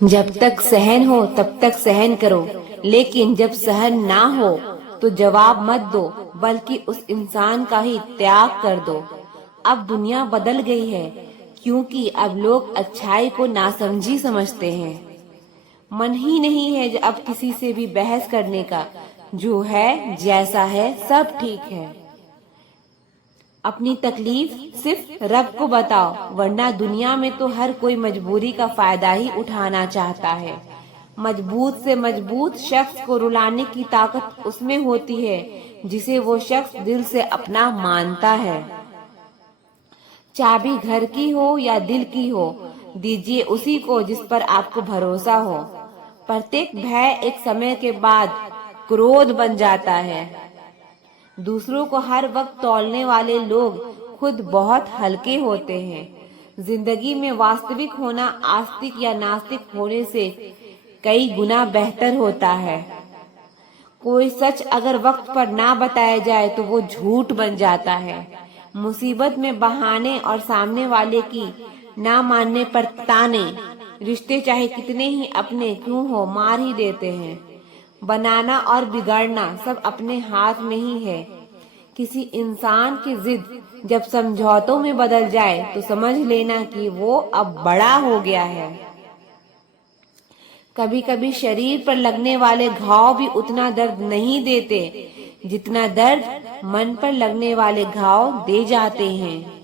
जब तक सहन हो तब तक सहन करो, लेकिन जब सहन ना हो तो जवाब मत दो, बल्कि उस इंसान का ही त्याग कर दो। अब दुनिया बदल गई है, क्योंकि अब लोग अच्छाई को नासमझी समझते हैं। मन ही नहीं है अब किसी से भी बहस करने का। जो है जैसा है सब ठीक है। अपनी तकलीफ सिर्फ रब को बताओ, वरना दुनिया में तो हर कोई मजबूरी का फायदा ही उठाना चाहता है। मजबूत से मजबूत शख्स को रुलाने की ताकत उसमें होती है जिसे वो शख्स दिल से अपना मानता है। चाबी घर की हो या दिल की हो, दीजिए उसी को जिस पर आपको भरोसा हो। प्रत्येक भय एक समय के बाद क्रोध बन जाता है। दूसरों को हर वक्त तौलने वाले लोग खुद बहुत हल्के होते हैं। जिंदगी में वास्तविक होना आस्तिक या नास्तिक होने से कई गुना बेहतर होता है। कोई सच अगर वक्त पर ना बताया जाए तो वो झूठ बन जाता है। मुसीबत में बहाने और सामने वाले की ना मानने पर ताने रिश्ते चाहे कितने ही अपने क्यों हो मार ही देते हैं। बनाना और बिगाड़ना सब अपने हाथ में ही है। किसी इंसान की जिद जब समझौतों में बदल जाए तो समझ लेना कि वो अब बड़ा हो गया है। कभी कभी शरीर पर लगने वाले घाव भी उतना दर्द नहीं देते जितना दर्द मन पर लगने वाले घाव दे जाते हैं।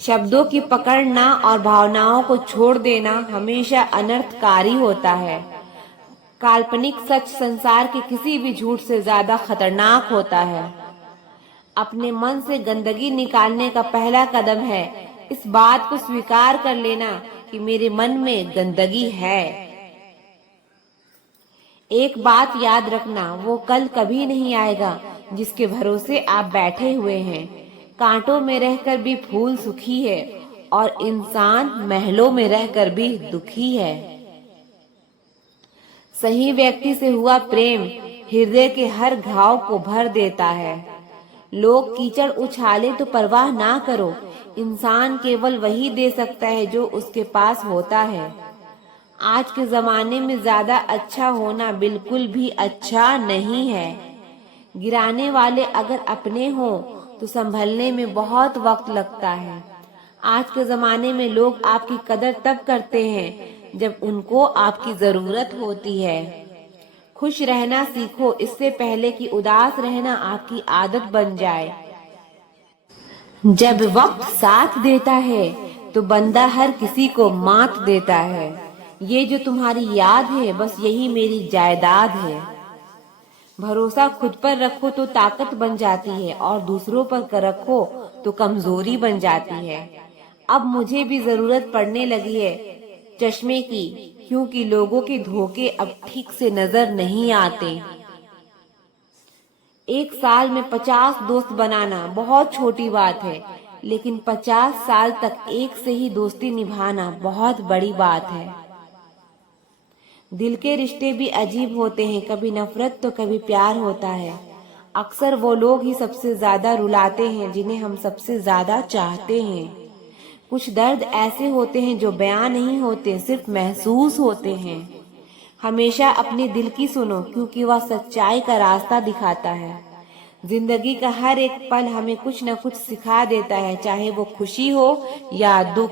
शब्दों की पकड़ना और भावनाओं को छोड़ देना हमेशा अनर्थकारी होता है। काल्पनिक सच संसार के किसी भी झूठ से ज्यादा खतरनाक होता है। अपने मन से गंदगी निकालने का पहला कदम है इस बात को स्वीकार कर लेना कि मेरे मन में गंदगी है। एक बात याद रखना, वो कल कभी नहीं आएगा जिसके भरोसे आप बैठे हुए हैं। कांटों में रहकर भी फूल सुखी है और इंसान महलों में रहकर भी दुखी है। सही व्यक्ति से हुआ प्रेम हृदय के हर घाव को भर देता है। लोग कीचड़ उछाले तो परवाह ना करो, इंसान केवल वही दे सकता है जो उसके पास होता है। आज के जमाने में ज्यादा अच्छा होना बिल्कुल भी अच्छा नहीं है। गिराने वाले अगर अपने हों तो संभलने में बहुत वक्त लगता है। आज के जमाने में लोग आपकी कदर तब करते हैं जब उनको आपकी जरूरत होती है। खुश रहना सीखो इससे पहले कि उदास रहना आपकी आदत बन जाए। जब वक्त साथ देता है तो बंदा हर किसी को मात देता है। ये जो तुम्हारी याद है बस यही मेरी जायदाद है। भरोसा खुद पर रखो तो ताकत बन जाती है और दूसरों पर रखो तो कमजोरी बन जाती है। अब मुझे भी जरूरत पड़ने लगी है चश्मे की, क्योंकि लोगों के धोखे अब ठीक से नजर नहीं आते। एक साल में 50 दोस्त बनाना बहुत छोटी बात है, लेकिन 50 साल तक एक से ही दोस्ती निभाना बहुत बड़ी बात है। दिल के रिश्ते भी अजीब होते हैं, कभी नफरत तो कभी प्यार होता है। अक्सर वो लोग ही सबसे ज्यादा रुलाते हैं जिन्हें हम सबसे ज्यादा चाहते हैं। कुछ दर्द ऐसे होते हैं जो बयां नहीं होते, सिर्फ महसूस होते हैं। हमेशा अपने दिल की सुनो, क्योंकि वह सच्चाई का रास्ता दिखाता है। जिंदगी का हर एक पल हमें कुछ न कुछ सिखा देता है, चाहे वो खुशी हो या दुख।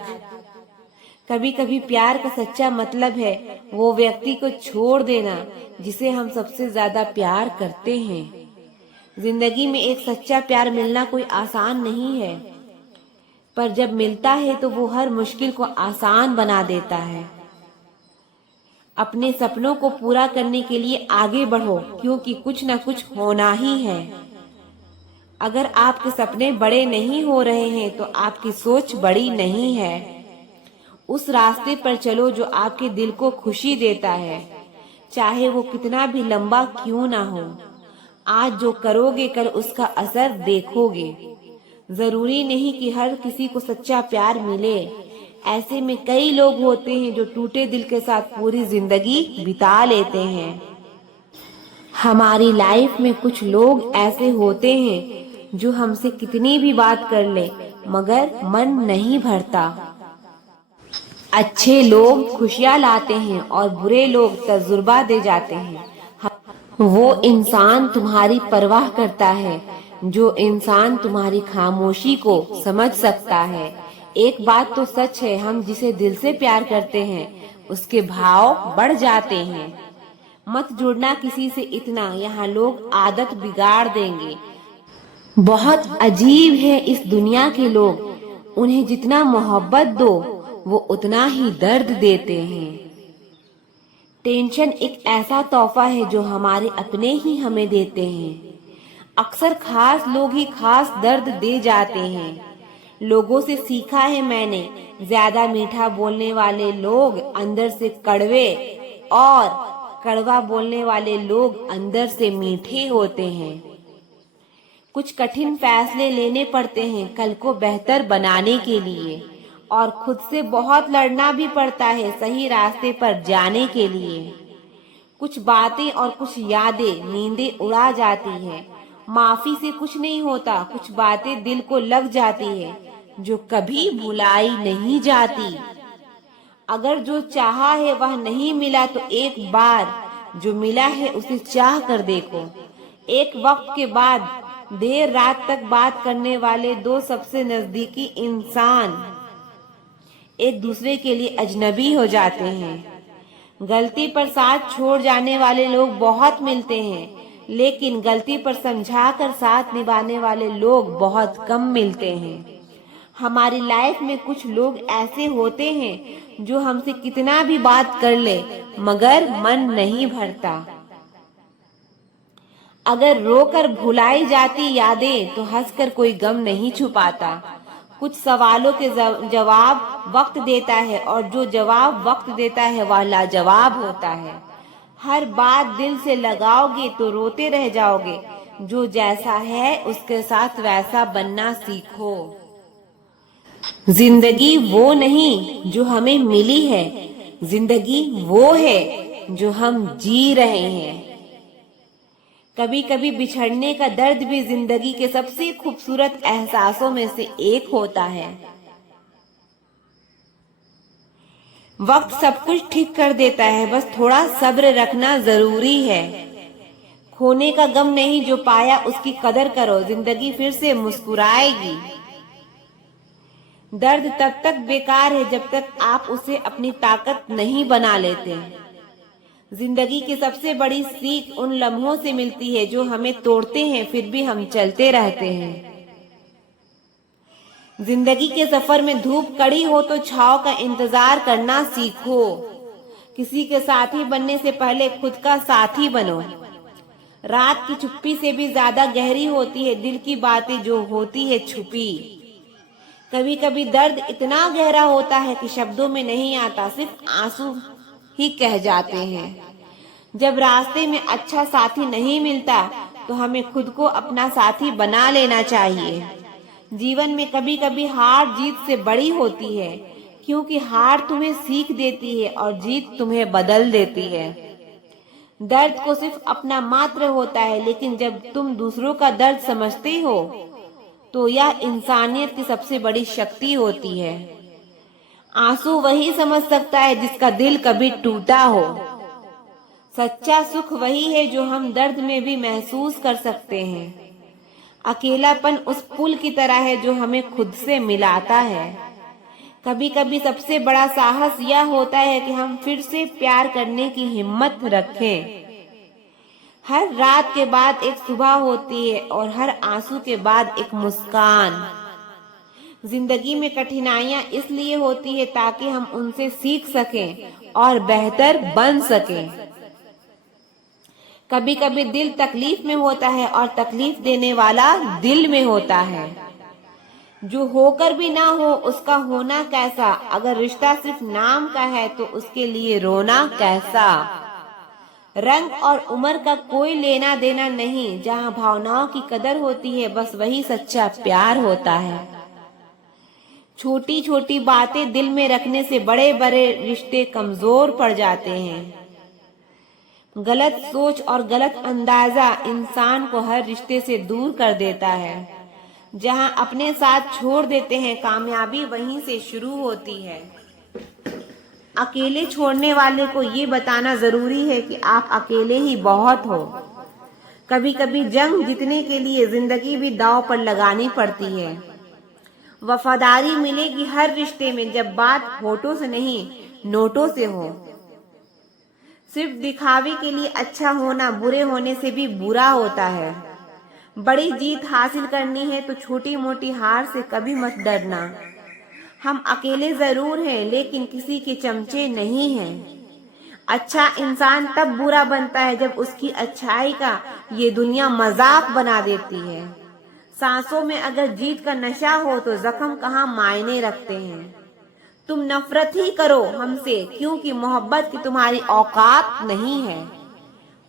कभी कभी प्यार का सच्चा मतलब है वो व्यक्ति को छोड़ देना जिसे हम सबसे ज्यादा प्यार करते हैं। जिंदगी में एक सच्चा प्यार मिलना कोई आसान नहीं है, पर जब मिलता है तो वो हर मुश्किल को आसान बना देता है। अपने सपनों को पूरा करने के लिए आगे बढ़ो, क्योंकि कुछ न कुछ होना ही है। अगर आपके सपने बड़े नहीं हो रहे हैं तो आपकी सोच बड़ी नहीं है। उस रास्ते पर चलो जो आपके दिल को खुशी देता है, चाहे वो कितना भी लंबा क्यों ना हो। आज जो करोगे कल उसका असर देखोगे। जरूरी नहीं कि हर किसी को सच्चा प्यार मिले। ऐसे में कई लोग होते हैं जो टूटे दिल के साथ पूरी जिंदगी बिता लेते हैं। हमारी लाइफ में कुछ लोग ऐसे होते हैं जो हमसे कितनी भी बात कर ले मगर मन नहीं भरता। अच्छे लोग खुशियाँ लाते हैं और बुरे लोग तजुर्बा दे जाते हैं। वो इंसान तुम्हारी परवाह करता है जो इंसान तुम्हारी खामोशी को समझ सकता है। एक बात तो सच है, हम जिसे दिल से प्यार करते हैं उसके भाव बढ़ जाते हैं। मत जुड़ना किसी से इतना, यहाँ लोग आदत बिगाड़ देंगे। बहुत अजीब है इस दुनिया के लोग, उन्हें जितना मोहब्बत दो वो उतना ही दर्द देते हैं। टेंशन एक ऐसा तोहफा है जो हमारे अपने ही हमें देते हैं। अक्सर खास लोग ही खास दर्द दे जाते हैं। लोगों से सीखा है मैंने, ज्यादा मीठा बोलने वाले लोग अंदर से कड़वे और कड़वा बोलने वाले लोग अंदर से मीठे होते हैं। कुछ कठिन फैसले लेने पड़ते हैं कल को बेहतर बनाने के लिए, और खुद से बहुत लड़ना भी पड़ता है सही रास्ते पर जाने के लिए। कुछ बातें और कुछ यादें नींदें उड़ा जाती है। माफी से कुछ नहीं होता, कुछ बातें दिल को लग जाती है जो कभी भुलाई नहीं जाती। अगर जो चाहा है वह नहीं मिला तो एक बार जो मिला है उसे चाह कर देखो। एक वक्त के बाद देर रात तक बात करने वाले दो सबसे नजदीकी इंसान एक दूसरे के लिए अजनबी हो जाते हैं। गलती पर साथ छोड़ जाने वाले लोग बहुत मिलते हैं, लेकिन गलती पर समझाकर साथ निभाने वाले लोग बहुत कम मिलते हैं। हमारी लाइफ में कुछ लोग ऐसे होते हैं जो हमसे कितना भी बात कर ले मगर मन नहीं भरता। अगर रोकर भुलाई जाती यादें तो हंसकर कोई गम नहीं छुपाता। कुछ सवालों के जवाब वक्त देता है और जो जवाब वक्त देता है वह लाजवाब होता है। हर बात दिल से लगाओगे तो रोते रह जाओगे। जो जैसा है उसके साथ वैसा बनना सीखो। जिंदगी वो नहीं जो हमें मिली है, जिंदगी वो है जो हम जी रहे हैं। कभी कभी बिछड़ने का दर्द भी जिंदगी के सबसे खूबसूरत एहसासों में से एक होता है। वक्त सब कुछ ठीक कर देता है, बस थोड़ा सब्र रखना जरूरी है। खोने का गम नहीं, जो पाया उसकी कदर करो, जिंदगी फिर से मुस्कुराएगी। दर्द तब तक बेकार है जब तक आप उसे अपनी ताकत नहीं बना लेते। जिंदगी की सबसे बड़ी सीख उन लम्हों से मिलती है जो हमें तोड़ते हैं फिर भी हम चलते रहते हैं। जिंदगी के सफर में धूप कड़ी हो तो छांव का इंतजार करना सीखो। किसी के साथी बनने से पहले खुद का साथी बनो। रात की चुप्पी से भी ज्यादा गहरी होती है दिल की बातें जो होती है छुपी। कभी कभी दर्द इतना गहरा होता है कि शब्दों में नहीं आता, सिर्फ आंसू ही कह जाते हैं। जब रास्ते में अच्छा साथी नहीं मिलता तो हमें खुद को अपना साथी बना लेना चाहिए। जीवन में कभी कभी हार जीत से बड़ी होती है, क्योंकि हार तुम्हें सीख देती है और जीत तुम्हें बदल देती है। दर्द को सिर्फ अपना मात्र होता है, लेकिन जब तुम दूसरों का दर्द समझते हो तो यह इंसानियत की सबसे बड़ी शक्ति होती है। आंसू वही समझ सकता है जिसका दिल कभी टूटा हो। सच्चा सुख वही है जो हम दर्द में भी महसूस कर सकते हैं। अकेलापन उस पुल की तरह है जो हमें खुद से मिलाता है। कभी कभी सबसे बड़ा साहस यह होता है कि हम फिर से प्यार करने की हिम्मत रखें। हर रात के बाद एक सुबह होती है और हर आंसू के बाद एक मुस्कान। जिंदगी में कठिनाइयां इसलिए होती है ताकि हम उनसे सीख सकें और बेहतर बन सकें। कभी कभी दिल तकलीफ में होता है और तकलीफ देने वाला दिल में होता है। जो होकर भी ना हो उसका होना कैसा, अगर रिश्ता सिर्फ नाम का है तो उसके लिए रोना कैसा। रंग और उम्र का कोई लेना देना नहीं, जहाँ भावनाओं की कदर होती है बस वही सच्चा प्यार होता है। छोटी छोटी बातें दिल में रखने से बड़े बड़े रिश्ते कमजोर पड़ जाते हैं। गलत सोच और गलत अंदाजा इंसान को हर रिश्ते से दूर कर देता है। जहां अपने साथ छोड़ देते हैं कामयाबी वहीं से शुरू होती है। अकेले छोड़ने वाले को ये बताना जरूरी है कि आप अकेले ही बहुत हो। कभी कभी जंग जीतने के लिए जिंदगी भी दांव पर लगानी पड़ती है। वफादारी मिलेगी हर रिश्ते में जब बात होठों से नहीं नोटों से हो। सिर्फ दिखावे के लिए अच्छा होना बुरे होने से भी बुरा होता है। बड़ी जीत हासिल करनी है तो छोटी मोटी हार से कभी मत डरना। हम अकेले जरूर हैं लेकिन किसी के चमचे नहीं हैं। अच्छा इंसान तब बुरा बनता है जब उसकी अच्छाई का ये दुनिया मजाक बना देती है। सांसों में अगर जीत का नशा हो तो जख्म कहाँ मायने रखते हैं। तुम नफरत ही करो हमसे क्योंकि मोहब्बत की तुम्हारी औकात नहीं है।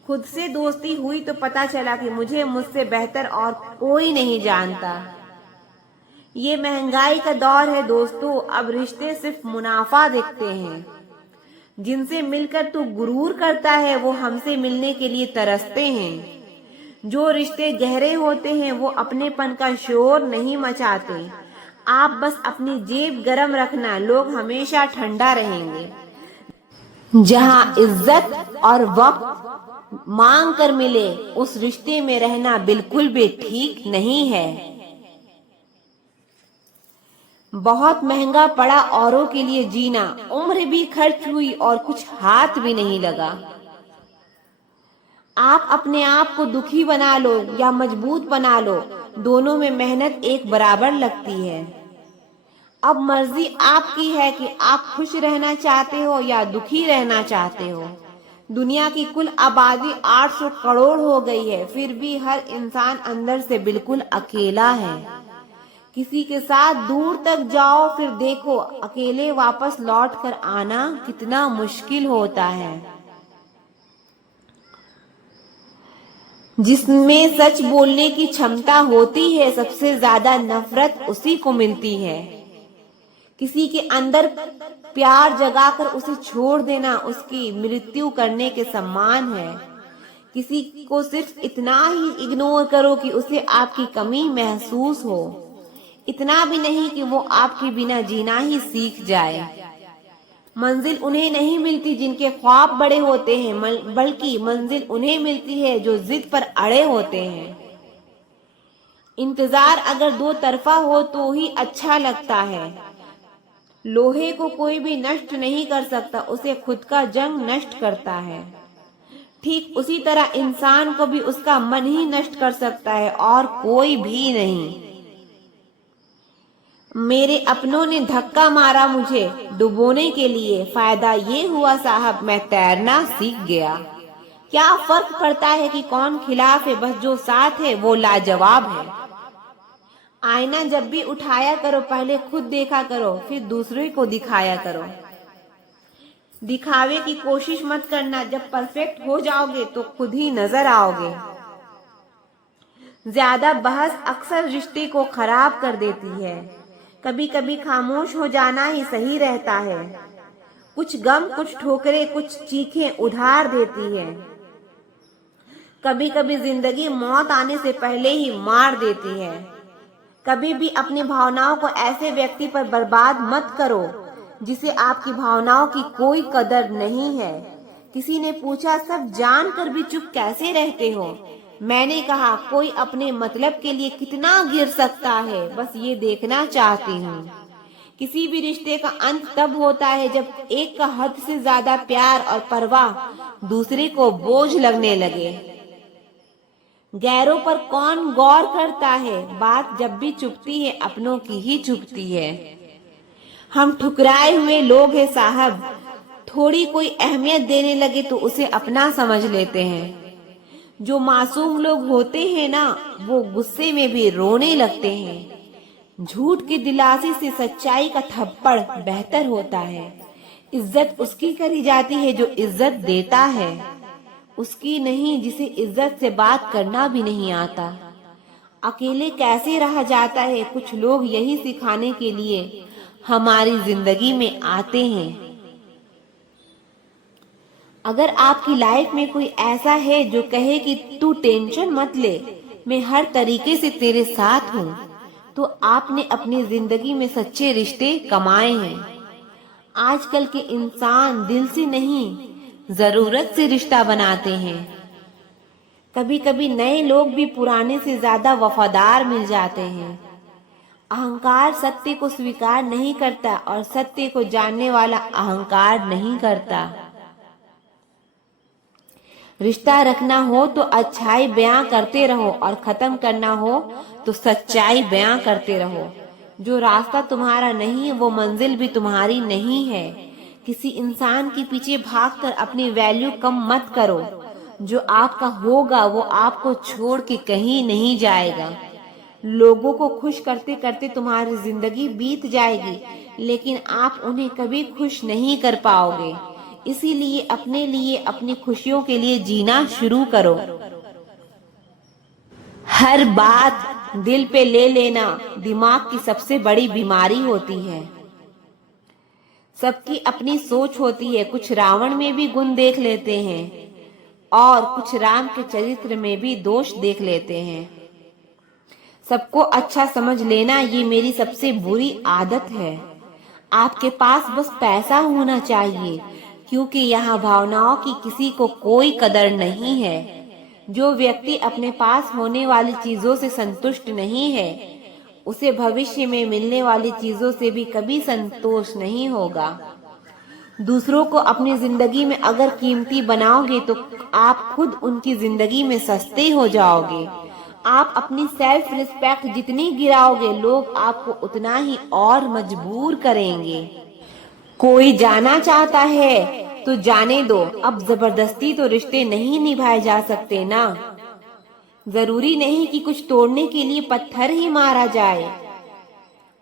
खुद से दोस्ती हुई तो पता चला कि मुझे मुझसे बेहतर और कोई नहीं जानता। ये महंगाई का दौर है दोस्तों, अब रिश्ते सिर्फ मुनाफा देखते हैं। जिनसे मिलकर तू गुरूर करता है वो हमसे मिलने के लिए तरसते हैं। जो रिश्ते गहरे होते हैं वो अपनेपन का शोर नहीं मचाते। आप बस अपनी जेब गरम रखना, लोग हमेशा ठंडा रहेंगे। जहाँ इज्जत और वक्त मांग कर मिले उस रिश्ते में रहना बिल्कुल भी ठीक नहीं है। बहुत महंगा पड़ा औरों के लिए जीना, उम्र भी खर्च हुई और कुछ हाथ भी नहीं लगा। आप अपने आप को दुखी बना लो या मजबूत बना लो, दोनों में मेहनत एक बराबर लगती है। अब मर्जी आपकी है कि आप खुश रहना चाहते हो या दुखी रहना चाहते हो। दुनिया की कुल आबादी 800 करोड़ हो गई है, फिर भी हर इंसान अंदर से बिल्कुल अकेला है। किसी के साथ दूर तक जाओ फिर देखो अकेले वापस लौट कर आना कितना मुश्किल होता है। जिसमें सच बोलने की क्षमता होती है सबसे ज्यादा नफरत उसी को मिलती है। किसी के अंदर प्यार जगाकर उसे छोड़ देना उसकी मृत्यु करने के समान है। किसी को सिर्फ इतना ही इग्नोर करो कि उसे आपकी कमी महसूस हो, इतना भी नहीं कि वो आपके बिना जीना ही सीख जाए। मंजिल उन्हें नहीं मिलती जिनके ख्वाब बड़े होते हैं, बल्कि मंजिल उन्हें मिलती है जो जिद पर अड़े होते हैं। इंतजार अगर दो तरफा हो तो ही अच्छा लगता है। लोहे को कोई भी नष्ट नहीं कर सकता, उसे खुद का जंग नष्ट करता है। ठीक उसी तरह इंसान को भी उसका मन ही नष्ट कर सकता है और कोई भी नहीं। मेरे अपनों ने धक्का मारा मुझे डुबोने के लिए, फायदा ये हुआ साहब मैं तैरना सीख गया। क्या फर्क पड़ता है कि कौन खिलाफ है, बस जो साथ है वो लाजवाब है। आईना जब भी उठाया करो पहले खुद देखा करो फिर दूसरे को दिखाया करो। दिखावे की कोशिश मत करना, जब परफेक्ट हो जाओगे तो खुद ही नजर आओगे। ज्यादा बहस अक्सर रिश्ते को खराब कर देती है। कभी कभी खामोश हो जाना ही सही रहता है। कुछ गम कुछ ठोकरें कुछ चीखें उधार देती है। कभी कभी जिंदगी मौत आने से पहले ही मार देती है। कभी भी अपनी भावनाओं को ऐसे व्यक्ति पर बर्बाद मत करो जिसे आपकी भावनाओं की कोई कदर नहीं है। किसी ने पूछा सब जानकर भी चुप कैसे रहते हो? मैंने कहा कोई अपने मतलब के लिए कितना गिर सकता है, बस ये देखना चाहती हूँ। किसी भी रिश्ते का अंत तब होता है जब एक का हद से ज्यादा प्यार और परवाह दूसरे को बोझ लगने लगे। गैरों पर कौन गौर करता है, बात जब भी चुभती है अपनों की ही चुभती है। हम ठुकराए हुए लोग हैं साहब, थोड़ी कोई अहमियत देने लगे तो उसे अपना समझ लेते हैं। जो मासूम लोग होते हैं ना वो गुस्से में भी रोने लगते हैं। झूठ की दिलासी से सच्चाई का थप्पड़ बेहतर होता है। इज्जत उसकी करी जाती है जो इज्जत देता है, उसकी नहीं जिसे इज्जत से बात करना भी नहीं आता। अकेले कैसे रहा जाता है, कुछ लोग यही सिखाने के लिए हमारी जिंदगी में आते हैं। अगर आपकी लाइफ में कोई ऐसा है जो कहे कि तू टेंशन मत ले, मैं हर तरीके से तेरे साथ हूँ, तो आपने अपनी जिंदगी में सच्चे रिश्ते कमाए हैं। आजकल के इंसान दिल से नहीं, जरूरत से रिश्ता बनाते हैं। कभी कभी नए लोग भी पुराने से ज्यादा वफादार मिल जाते हैं। अहंकार सत्य को स्वीकार नहीं करता और सत्य को जानने वाला अहंकार नहीं करता। रिश्ता रखना हो तो अच्छाई बयां करते रहो और खत्म करना हो तो सच्चाई बयां करते रहो। जो रास्ता तुम्हारा नहीं वो मंजिल भी तुम्हारी नहीं है। किसी इंसान के पीछे भागकर अपनी वैल्यू कम मत करो। जो आपका होगा वो आपको छोड़ के कहीं नहीं जाएगा। लोगों को खुश करते करते तुम्हारी जिंदगी बीत जाएगी, लेकिन आप उन्हें कभी खुश नहीं कर पाओगे। इसीलिए अपने लिए, अपनी खुशियों के लिए जीना शुरू करो। हर बात दिल पे ले लेना दिमाग की सबसे बड़ी बीमारी होती है। सबकी अपनी सोच होती है। कुछ रावण में भी गुण देख लेते हैं और कुछ राम के चरित्र में भी दोष देख लेते हैं। सबको अच्छा समझ लेना ये मेरी सबसे बुरी आदत है। आपके पास बस पैसा होना चाहिए, क्योंकि यहाँ भावनाओं की किसी को कोई कदर नहीं है। जो व्यक्ति अपने पास होने वाली चीजों से संतुष्ट नहीं है, उसे भविष्य में मिलने वाली चीजों से भी कभी संतोष नहीं होगा। दूसरों को अपनी जिंदगी में अगर कीमती बनाओगे तो आप खुद उनकी जिंदगी में सस्ते हो जाओगे। आप अपनी सेल्फ रिस्पेक्ट जितनी गिराओगे, लोग आपको उतना ही और मजबूर करेंगे। कोई जाना चाहता है तो जाने दो। अब जबरदस्ती तो रिश्ते नहीं निभाए जा सकते ना। जरूरी नहीं कि कुछ तोड़ने के लिए पत्थर ही मारा जाए।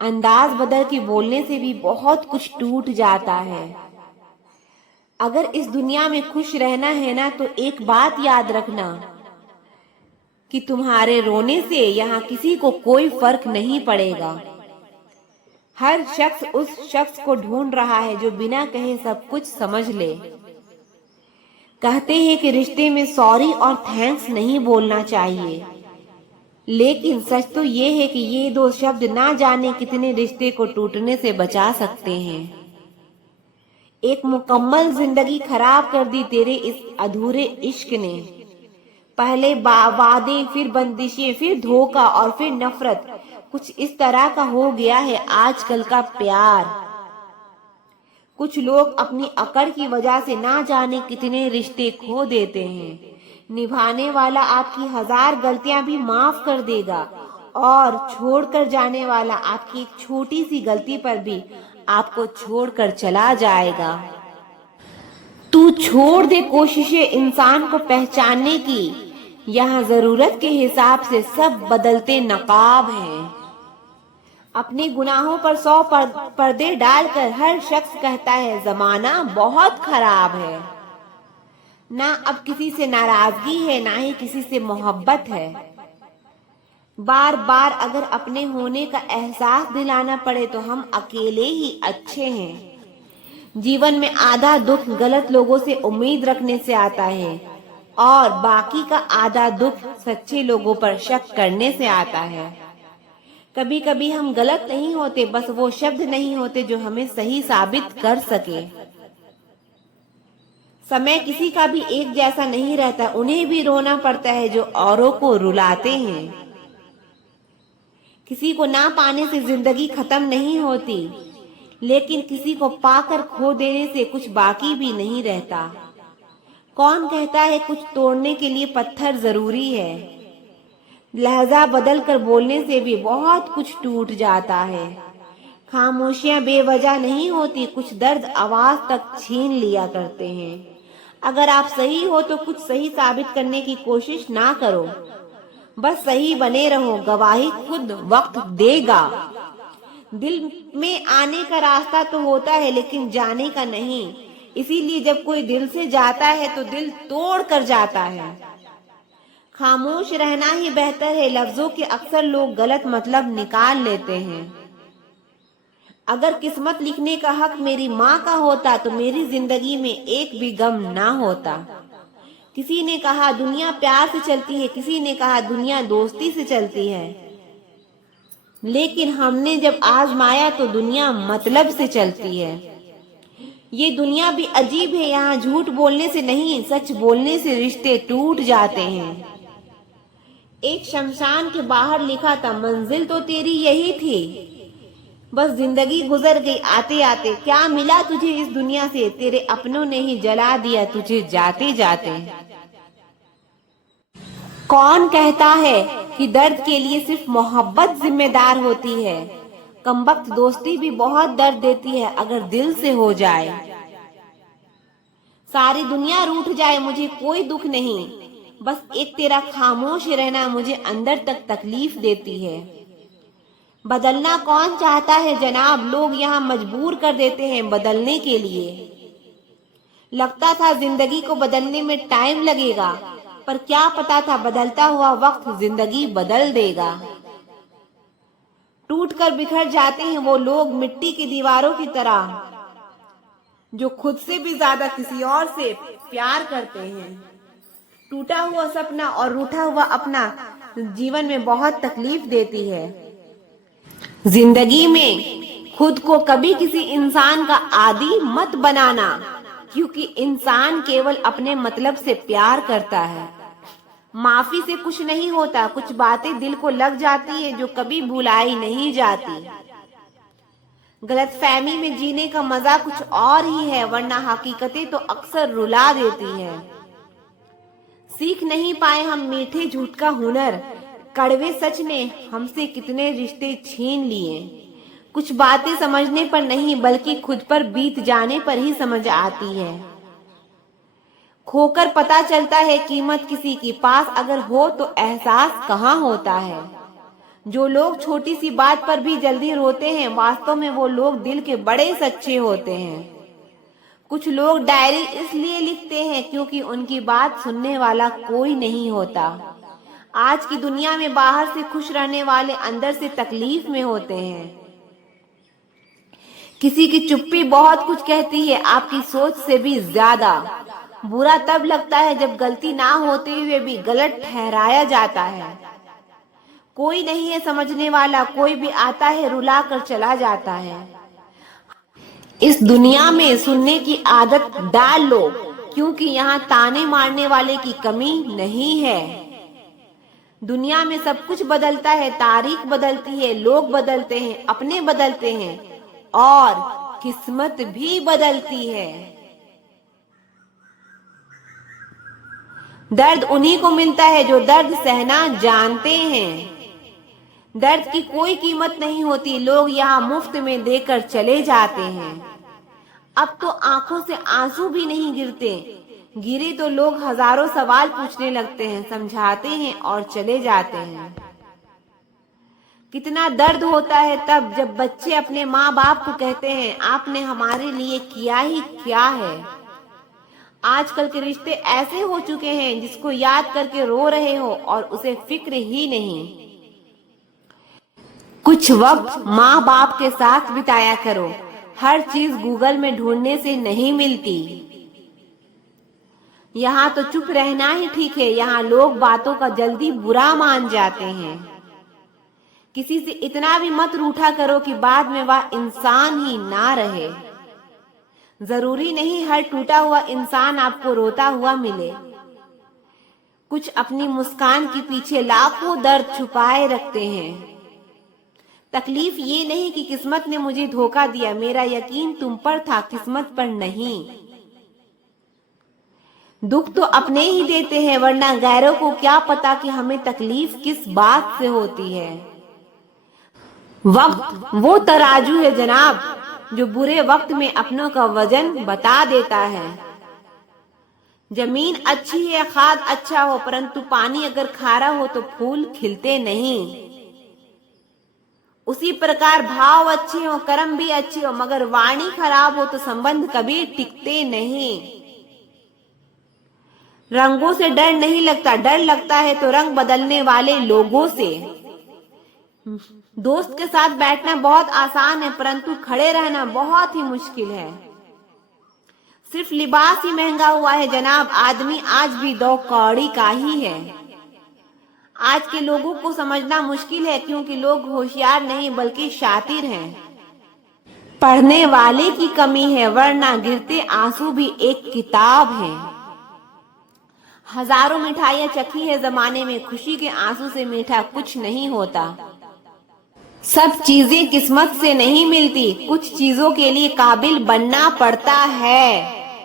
अंदाज बदल के बोलने से भी बहुत कुछ टूट जाता है। अगर इस दुनिया में खुश रहना है ना, तो एक बात याद रखना कि तुम्हारे रोने से यहाँ किसी को कोई फर्क नहीं पड़ेगा। हर शख्स उस शख्स को ढूंढ रहा है जो बिना कहे सब कुछ समझ ले। कहते हैं कि रिश्ते में सॉरी और थैंक्स नहीं बोलना चाहिए, लेकिन सच तो ये है कि ये दो शब्द ना जाने कितने रिश्ते को टूटने से बचा सकते हैं। एक मुकम्मल जिंदगी खराब कर दी तेरे इस अधूरे इश्क ने। पहले वादे, फिर बंदिशें, फिर धोखा और फिर नफरत। कुछ इस तरह का हो गया है आजकल का प्यार। कुछ लोग अपनी अकड़ की वजह से ना जाने कितने रिश्ते खो देते हैं। निभाने वाला आपकी 1000 गलतियां भी माफ कर देगा और छोड़कर जाने वाला आपकी एक छोटी सी गलती पर भी आपको छोड़कर चला जाएगा। तू छोड़ दे कोशिशें इंसान को पहचानने की। यहाँ जरूरत के हिसाब से सब बदलते नकाब हैं। अपने गुनाहों पर 100 पर्दे डालकर हर शख्स कहता है जमाना बहुत खराब है। ना अब किसी से नाराजगी है, ना ही किसी से मोहब्बत है। बार बार अगर अपने होने का एहसास दिलाना पड़े तो हम अकेले ही अच्छे हैं। जीवन में आधा दुख गलत लोगों से उम्मीद रखने से आता है और बाकी का आधा दुख सच्चे लोगों पर शक करने से आता है। कभी कभी हम गलत नहीं होते, बस वो शब्द नहीं होते जो हमें सही साबित कर सके। समय किसी का भी एक जैसा नहीं रहता। उन्हें भी रोना पड़ता है जो औरों को रुलाते हैं। किसी को ना पाने से जिंदगी खत्म नहीं होती, लेकिन किसी को पाकर खो देने से कुछ बाकी भी नहीं रहता। कौन कहता है कुछ तोड़ने के लिए पत्थर जरूरी है? लहजा बदल कर बोलने से भी बहुत कुछ टूट जाता है। खामोशियां बेवजह नहीं होती, कुछ दर्द आवाज तक छीन लिया करते हैं। अगर आप सही हो तो कुछ सही साबित करने की कोशिश ना करो, बस सही बने रहो। गवाही खुद वक्त देगा। दिल में आने का रास्ता तो होता है, लेकिन जाने का नहीं। इसीलिए जब कोई दिल से जाता है तो दिल तोड़ कर जाता है। खामोश रहना ही बेहतर है। लफ्जों के अक्सर लोग गलत मतलब निकाल लेते हैं। अगर किस्मत लिखने का हक मेरी माँ का होता तो मेरी जिंदगी में एक भी गम ना होता। किसी ने कहा दुनिया प्यार से चलती है, किसी ने कहा दुनिया दोस्ती से चलती है, लेकिन हमने जब आजमाया तो दुनिया मतलब से चलती है। ये दुनिया भी अजीब है, यहाँ झूठ बोलने से नहीं, सच बोलने से रिश्ते टूट जाते हैं। एक शमशान के बाहर लिखा था, मंजिल तो तेरी यही थी, बस जिंदगी गुजर गई आते आते। क्या मिला तुझे इस दुनिया से, तेरे अपनों ने ही जला दिया तुझे जाते जाते। कौन कहता है कि दर्द के लिए सिर्फ मोहब्बत जिम्मेदार होती है? कमबख्त दोस्ती भी बहुत दर्द देती है अगर दिल से हो जाए। सारी दुनिया रूठ जाए मुझे कोई दुख नहीं, बस एक तेरा खामोश रहना मुझे अंदर तक तकलीफ देती है। बदलना कौन चाहता है जनाब, लोग यहाँ मजबूर कर देते हैं बदलने के लिए। लगता था जिंदगी को बदलने में टाइम लगेगा, पर क्या पता था बदलता हुआ वक्त जिंदगी बदल देगा। टूट कर बिखर जाते हैं वो लोग मिट्टी की दीवारों की तरह, जो खुद से भी ज्यादा किसी और से प्यार करते हैं। टूटा हुआ सपना और रूठा हुआ अपना जीवन में बहुत तकलीफ देती है। जिंदगी में खुद को कभी किसी इंसान का आदी मत बनाना, क्योंकि इंसान केवल अपने मतलब से प्यार करता है। माफी से कुछ नहीं होता, कुछ बातें दिल को लग जाती है जो कभी भुलाई नहीं जाती। गलतफहमी में जीने का मजा कुछ और ही है, वरना हकीकतें तो अक्सर रुला देती है। सीख नहीं पाए हम मीठे झूठ का हुनर, कड़वे सच ने हमसे कितने रिश्ते छीन लिए। कुछ बातें समझने पर नहीं बल्कि खुद पर बीत जाने पर ही समझ आती है। खोकर पता चलता है कीमत किसी की, पास अगर हो तो एहसास कहाँ होता है। जो लोग छोटी सी बात पर भी जल्दी रोते हैं, वास्तव में वो लोग दिल के बड़े सच्चे होते हैं। कुछ लोग डायरी इसलिए लिखते हैं क्योंकि उनकी बात सुनने वाला कोई नहीं होता। आज की दुनिया में बाहर से खुश रहने वाले अंदर से तकलीफ में होते हैं। किसी की चुप्पी बहुत कुछ कहती है, आपकी सोच से भी ज्यादा। बुरा तब लगता है जब गलती ना होते हुए भी गलत ठहराया जाता है। कोई नहीं है समझने वाला, कोई भी आता है रुला कर चला जाता है। इस दुनिया में सुनने की आदत डाल लो, क्योंकि यहाँ ताने मारने वाले की कमी नहीं है। दुनिया में सब कुछ बदलता है, तारीख बदलती है, लोग बदलते हैं, अपने बदलते हैं और किस्मत भी बदलती है। दर्द उन्हीं को मिलता है जो दर्द सहना जानते हैं। दर्द की कोई कीमत नहीं होती, लोग यहाँ मुफ्त में देकर चले जाते हैं। अब तो आंखों से आंसू भी नहीं गिरते, गिरे तो लोग हजारों सवाल पूछने लगते हैं, समझाते हैं और चले जाते हैं। कितना दर्द होता है तब जब बच्चे अपने माँ बाप को कहते हैं, आपने हमारे लिए किया ही क्या है। आजकल के रिश्ते ऐसे हो चुके हैं जिसको याद करके रो रहे हो और उसे फिक्र ही नहीं। कुछ वक्त माँ बाप के साथ बिताया करो, हर चीज गूगल में ढूंढने से नहीं मिलती। यहाँ तो चुप रहना ही ठीक है, यहाँ लोग बातों का जल्दी बुरा मान जाते हैं। किसी से इतना भी मत रूठा करो कि बाद में वह इंसान ही ना रहे। जरूरी नहीं हर टूटा हुआ इंसान आपको रोता हुआ मिले। कुछ अपनी मुस्कान के पीछे लाखों दर्द छुपाए रखते हैं। तकलीफ ये नहीं कि किस्मत ने मुझे धोखा दिया, मेरा यकीन तुम पर था, किस्मत पर नहीं। दुख तो अपने ही देते हैं, वरना गैरों को क्या पता कि हमें तकलीफ किस बात से होती है। वक्त वो तराजू है जनाब, जो बुरे वक्त में अपनों का वजन बता देता है। जमीन अच्छी है, खाद अच्छा हो, परंतु पानी अगर खारा हो तो फूल खिलते नहीं। उसी प्रकार भाव अच्छे हो, कर्म भी अच्छे हो, मगर वाणी खराब हो तो संबंध कभी टिकते नहीं। रंगों से डर नहीं लगता, डर लगता है तो रंग बदलने वाले लोगों से। दोस्त के साथ बैठना बहुत आसान है, परंतु खड़े रहना बहुत ही मुश्किल है। सिर्फ लिबास ही महंगा हुआ है जनाब, आदमी आज भी दो कौड़ी का ही है। आज के लोगों को समझना मुश्किल है, क्योंकि लोग होशियार नहीं बल्कि शातिर हैं। पढ़ने वाले की कमी है, वरना गिरते आंसू भी एक किताब है। हजारों मिठाइयाँ चखी है जमाने में, खुशी के आंसू से मीठा कुछ नहीं होता। सब चीजें किस्मत से नहीं मिलती, कुछ चीजों के लिए काबिल बनना पड़ता है।